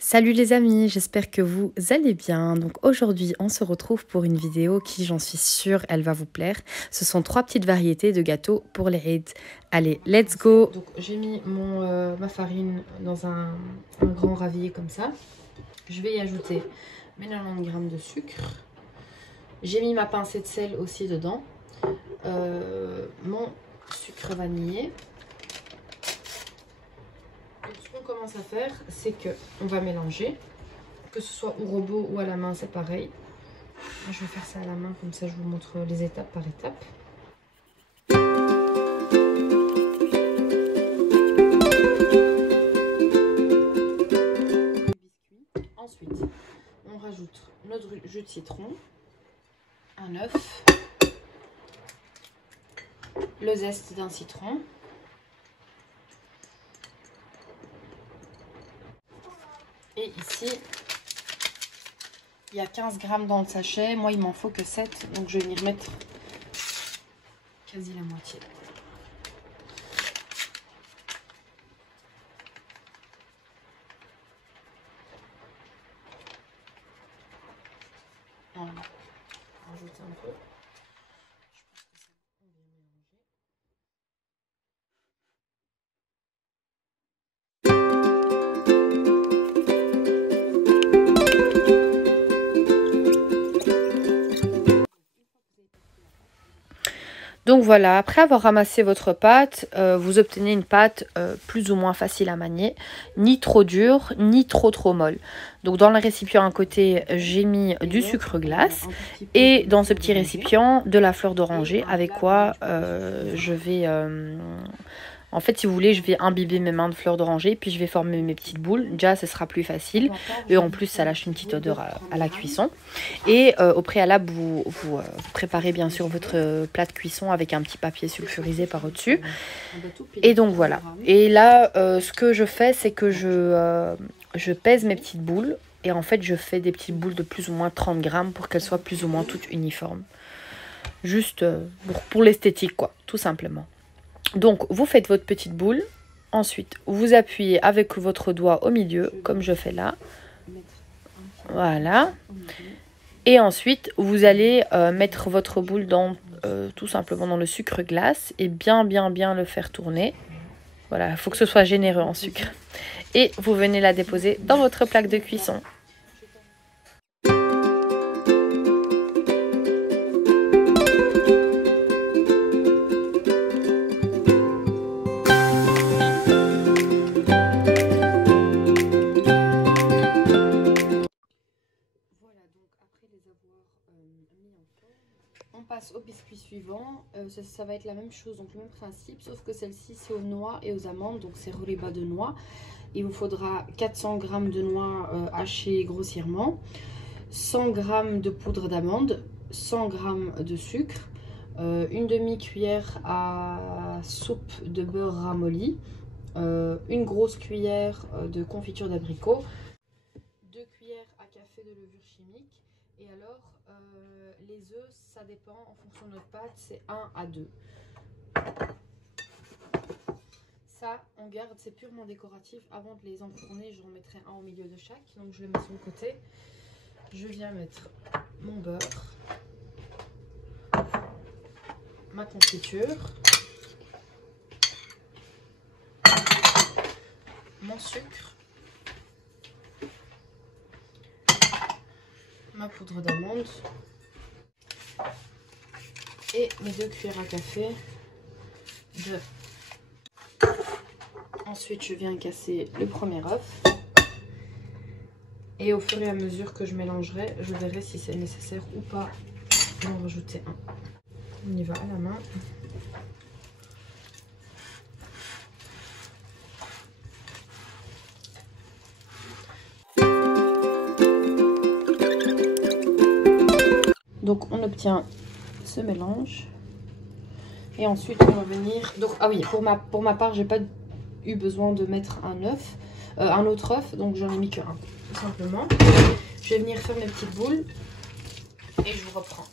Salut les amis, j'espère que vous allez bien. Donc aujourd'hui, on se retrouve pour une vidéo qui, j'en suis sûre, elle va vous plaire. Ce sont 3 petites variétés de gâteaux pour les Eid. Allez, let's go. Donc j'ai mis ma farine dans un grand ravier comme ça. Je vais y ajouter mes 90 g de sucre. J'ai mis ma pincée de sel aussi dedans. Mon sucre vanillé. Ce qu'on commence à faire, c'est que on va mélanger, que ce soit au robot ou à la main, c'est pareil. Moi, je vais faire ça à la main, comme ça je vous montre les étapes par étapes. Ensuite, on rajoute notre jus de citron, un œuf, le zeste d'un citron. Et ici, il y a 15 g dans le sachet. Moi, il m'en faut que 7. Donc, je vais venir mettre quasi la moitié. Voilà. Rajouter un peu. Donc voilà, après avoir ramassé votre pâte, vous obtenez une pâte plus ou moins facile à manier, ni trop dure, ni trop molle. Donc dans le récipient à côté, j'ai mis du sucre glace et dans ce petit récipient, de la fleur d'oranger avec quoi je vais... En fait, si vous voulez, je vais imbiber mes mains de fleurs d'oranger, puis je vais former mes petites boules. Déjà, ce sera plus facile. Et en plus, ça lâche une petite odeur à la cuisson. Et au préalable, vous préparez bien sûr votre plat de cuisson avec un petit papier sulfurisé par au-dessus. Et donc voilà. Et là, ce que je fais, c'est que je pèse mes petites boules. Et en fait, je fais des petites boules de plus ou moins 30 g pour qu'elles soient plus ou moins toutes uniformes. Juste pour l'esthétique, quoi, tout simplement. Donc, vous faites votre petite boule. Ensuite, vous appuyez avec votre doigt au milieu, comme je fais là. Voilà. Et ensuite, vous allez mettre votre boule tout simplement dans le sucre glace et bien le faire tourner. Voilà, il faut que ce soit généreux en sucre. Et vous venez la déposer dans votre plaque de cuisson. On passe au biscuit suivant, ça va être la même chose, donc le même principe, sauf que celle-ci c'est aux noix et aux amandes, donc c'est relais bas de noix. Il vous faudra 400 g de noix hachées grossièrement, 100 g de poudre d'amande, 100 g de sucre, une demi-cuillère à soupe de beurre ramolli, une grosse cuillère de confiture d'abricot, 2 cuillères à café de levure chimique. Et alors, les œufs, ça dépend en fonction de notre pâte, c'est 1 à 2. Ça, on garde, c'est purement décoratif. Avant de les enfourner, j'en mettrai un au milieu de chaque. Donc je le mets sur le côté. Je viens mettre mon beurre, ma confiture, mon sucre, ma poudre d'amande et mes 2 cuillères à café de... Ensuite, je viens casser le premier œuf. Et au fur et à mesure que je mélangerai, je verrai si c'est nécessaire ou pas d'en rajouter un. On y va à la main. Donc on obtient ce mélange. Et ensuite on va venir... Donc, ah oui, pour ma part, j'ai pas eu besoin de mettre un autre œuf, donc j'en ai mis que un, tout simplement. Je vais venir faire mes petites boules et je vous reprends.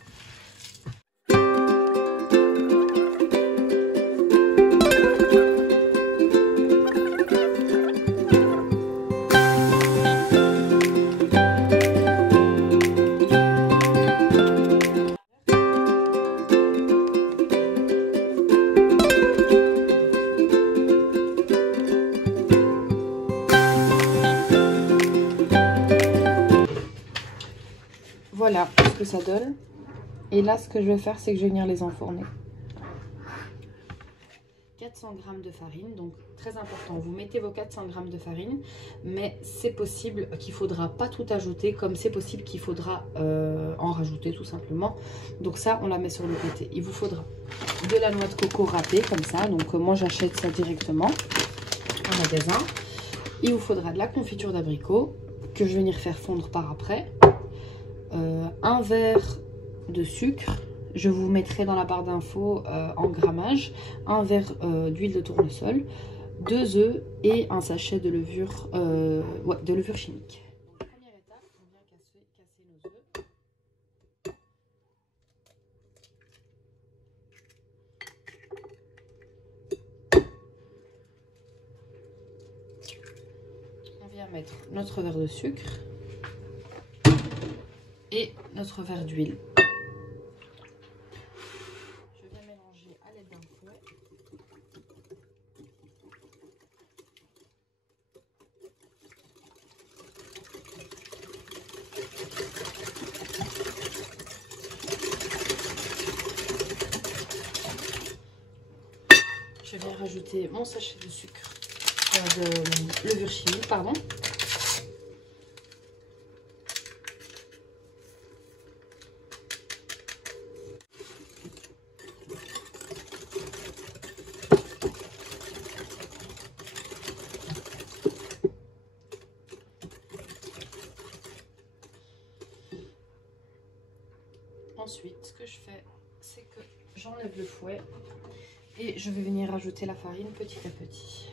voilà ce que ça donne. Et là, ce que je vais faire, c'est que je vais venir les enfourner. 400 g de farine, donc très important, vous mettez vos 400 g de farine, mais c'est possible qu'il ne faudra pas tout ajouter, comme c'est possible qu'il faudra en rajouter tout simplement. Donc ça, on la met sur le côté. Il vous faudra de la noix de coco râpée comme ça, donc moi j'achète ça directement en magasin. Il vous faudra de la confiture d'abricot que je vais venir faire fondre par après, un verre de sucre. Je vous mettrai dans la barre d'infos en grammage, un verre d'huile de tournesol, 2 œufs et un sachet de levure, chimique. Donc, première étape, on vient casser nos œufs. On vient mettre notre verre de sucre et notre verre d'huile. Je vais rajouter mon sachet de sucre, de levure chimique, pardon. Ensuite, ce que je fais, c'est que j'enlève le fouet et je vais venir rajouter la farine petit à petit.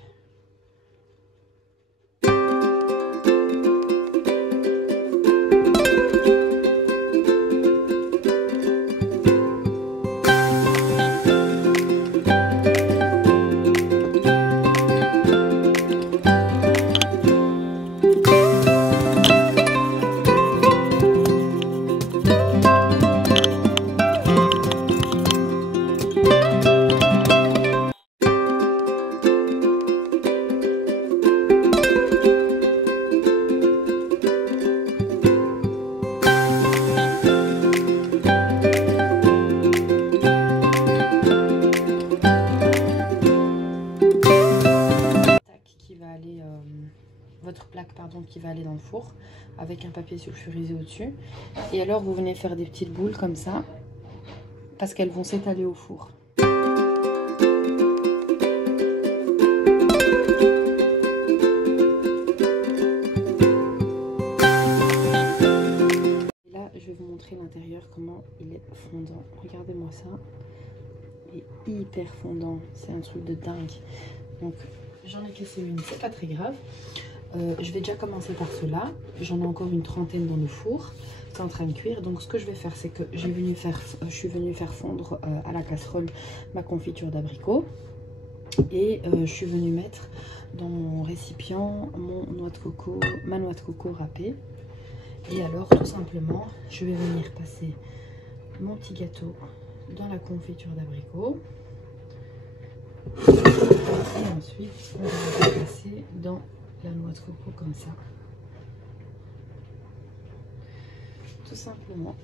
Votre plaque pardon, qui va aller dans le four avec un papier sulfurisé au-dessus. Et alors vous venez faire des petites boules comme ça parce qu'elles vont s'étaler au four. Et là je vais vous montrer l'intérieur, comment il est fondant. Regardez-moi ça, il est hyper fondant, c'est un truc de dingue. Donc j'en ai cassé une, c'est pas très grave. Je vais déjà commencer par cela. J'en ai encore une trentaine dans le four. C'est en train de cuire. Donc ce que je vais faire, c'est que je suis venue faire fondre à la casserole ma confiture d'abricot. Et je suis venue mettre dans mon récipient ma noix de coco râpée. Et alors tout simplement, je vais venir passer mon petit gâteau dans la confiture d'abricot. Et ensuite, on va le passer dans la noix de coco comme ça, tout simplement.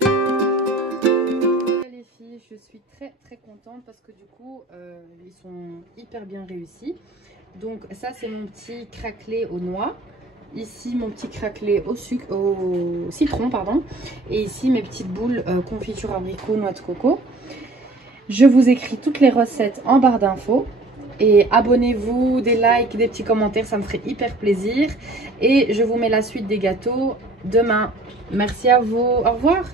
Les filles, je suis très contente parce que du coup ils sont hyper bien réussis. Donc ça c'est mon petit craquelé aux noix, ici mon petit craquelé au citron pardon, et ici mes petites boules confiture abricot noix de coco. Je vous écris toutes les recettes en barre d'infos. Et abonnez-vous, des likes, des petits commentaires, ça me ferait hyper plaisir. Et je vous mets la suite des gâteaux demain. Merci à vous, au revoir.